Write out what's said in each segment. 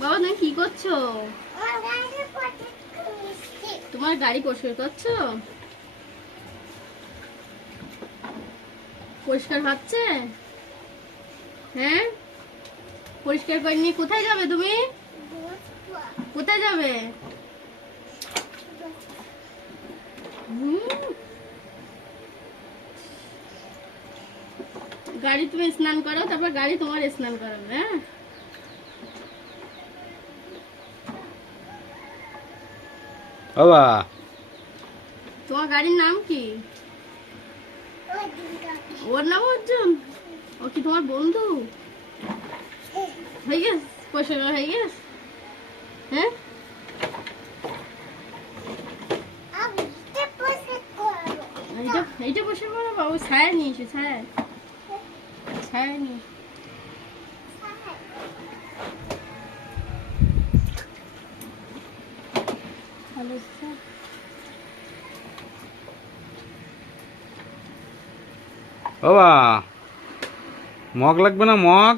বাবা তুমি কি করছো? তোমার গাড়ি পরিষ্কার করছো? পরিষ্কার হচ্ছে? হ্যাঁ, পরিষ্কার করে নিয়ে কোথায় যাবে তুমি? কোথায় যাবে? গাড়ি তুমি স্নান করো, তারপর গাড়ি তোমার স্নান করাবে। হ্যাঁ, বাবা তোমার গাড়ির নাম কি? ওর নাম অর্জুন। ও কি তোমার বন্ধু? হয়ে গেছে, পয়সা হয়ে গেছে। হ্যাঁ, এইটা বসে পড়ো বাবু। ছায়া নিয়ে এসো, ছায়া ছায়া নিয়ে এসো। ভালো হচ্ছে। বাবা মগ লাগবে না? মগ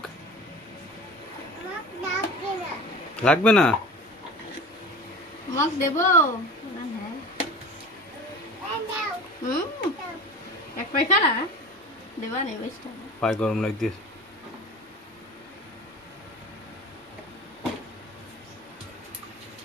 লাগবে না? মগ দেবো? এক পায়খানা দেবা নেই, পায়ে গরম লাগতেছে।